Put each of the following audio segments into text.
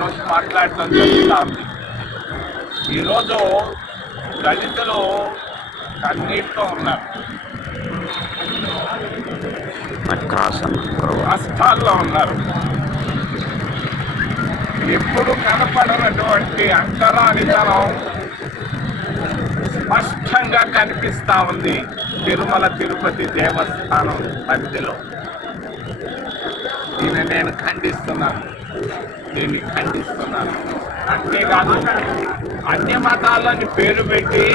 ఈరోజు మాట్లాడటం జరుగుతూ ఉంది. ఈరోజు దళితులు కన్నీటితో ఉన్నారు, కష్టాల్లో ఉన్నారు. ఎప్పుడు కనపడినటువంటి అంతరానితనం స్పష్టంగా కనిపిస్తా ఉంది తిరుమల తిరుపతి దేవస్థానం మధ్యలో. నేను ఖండిస్తున్నాను, దీన్ని ఖండిస్తున్నాను. అంతేకాదు అన్య మతాలని పేరు పెట్టి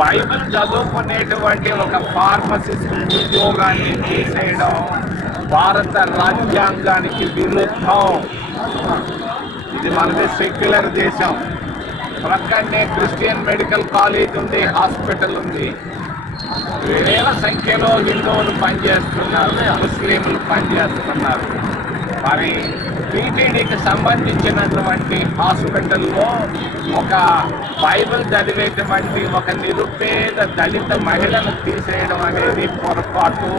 బైబిల్ చదువుకునేటువంటి ఒక ఫార్మసిస్ట్ ఉద్యోగాన్ని తీసేయడం భారత రాజ్యాంగానికి విరుద్ధం. ఇది మనది సెక్యులర్ దేశం. ప్రక్కనే క్రిస్టియన్ మెడికల్ కాలేజ్ ఉంది, హాస్పిటల్ ఉంది. వేల సంఖ్యలో హిందువులు పనిచేస్తున్నారు, ముస్లింలు పనిచేస్తున్నారు. మరి టీటీడీకి సంబంధించినటువంటి హాస్పిటల్లో ఒక బైబిల్ చదివేటువంటి ఒక నిరుపేద దళిత మహిళను తీసేయడం అనేది పొరపాటు.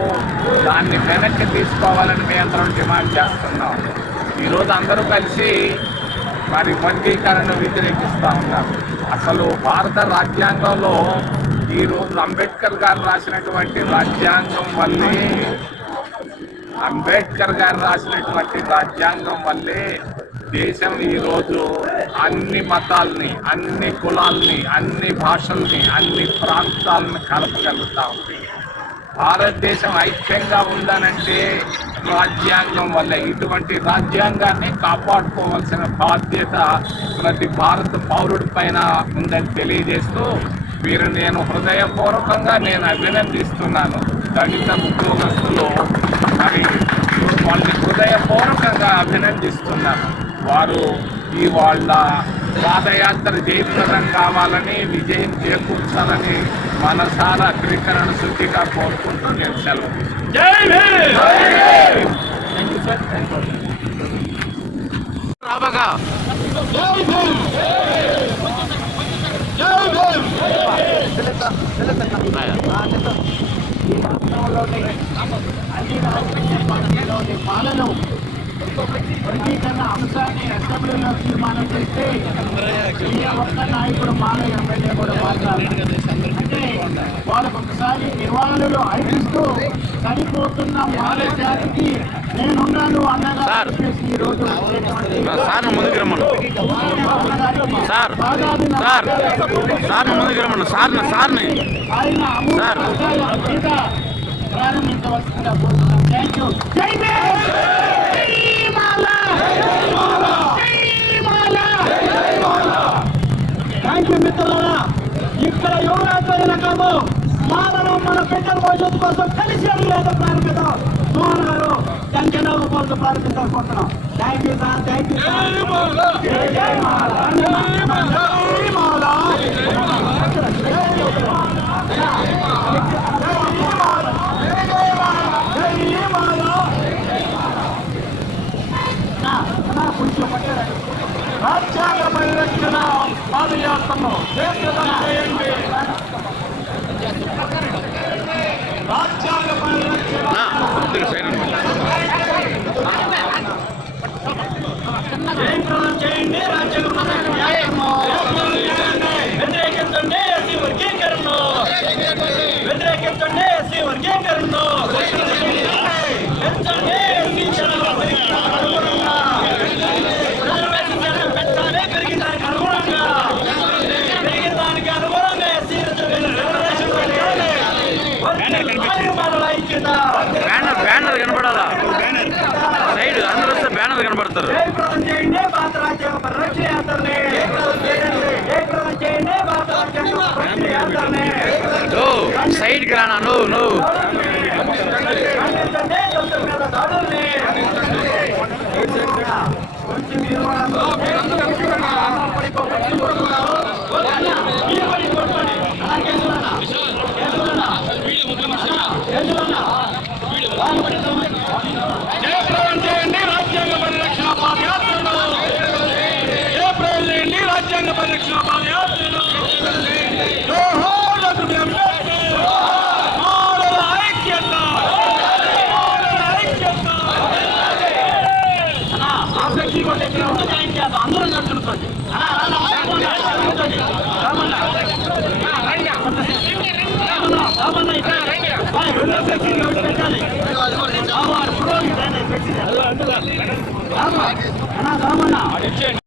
దాన్ని వెనక్కి తీసుకోవాలని మేము అందరం డిమాండ్ చేస్తున్నాం. ఈరోజు అందరూ కలిసి మరి వర్గీకరణను వ్యతిరేకిస్తూ ఉన్నారు. అసలు భారత రాజ్యాంగంలో ఈరోజు అంబేద్కర్ గారు రాసినటువంటి రాజ్యాంగం వల్లే దేశం ఈరోజు అన్ని మతాల్ని, అన్ని కులాల్ని, అన్ని భాషల్ని, అన్ని ప్రాంతాలను కలపగలుగుతా ఉంది. భారతదేశం ఐక్యంగా ఉందనంటే రాజ్యాంగం వల్లే. ఇటువంటి రాజ్యాంగాన్ని కాపాడుకోవాల్సిన బాధ్యత ప్రతి భారత పౌరుడి పైన ఉందని తెలియజేస్తూ నేను హృదయపూర్వకంగా అభినందిస్తున్నాను. దళిత ఉద్యోగస్తులు మరి వాళ్ళని హృదయపూర్వకంగా అభినందిస్తున్నాను. వారు వాళ్ళ పాదయాత్ర జయప్రదం కావాలని, విజయం చేకూర్చాలని మనసారా త్రికరణ శుద్ధిగా కోరుకుంటూ నేను సెలవు. పాలన వర్గీకరణ అంశాన్ని అసెంబ్లీలో తీర్మానం చేస్తే ఒక్క నాయకుడు మాల ఎమ్మెల్యే కూడా మాట్లాడారు. అంటే వాళ్ళకు ఒకసారి నివాళులు అర్పిస్తూ చనిపోతున్న మాల జాతికి నేనున్నాను అన్నగా చెప్పేసి ఈరోజు ఆయన ప్రారంభించవలసిందిగా కోరుతున్నాం. Thank you. థ్యాంక్ యూ మిత్రులారా. ఇక్కడ యువరాజు కాదు, మాలను మన బిడ్డల భవిష్యత్తు కోసం కలిసి అడిగేది ప్రారంభిద్దాం. మోహన్ గారు జనజనాభా కోసం ప్రారంభించాలనుకుంటున్నాం. Thank you sir. Thank you రాజ్యాంగ పరిరక్షణ పాదయాత్రను చేయండి. రాజ్యాంగ పరిరక్షణ చేయండి. వ్యతిరేకించండి ఎస్సీ వర్గీకరణ, వ్యతిరేకించండి ఎస్సీ వర్గీకరణ, పెంచండి బ్యానర్ కనపడాలా? సైడ్ అందరూ వస్తే బ్యానర్ కనపడతారు. సైడ్కి రానా నువ్వు కూర్చోండి. రెండో ఫ్లెక్సీ పెట్టాలి. పురోహితుడు పెట్టింది. రామన్న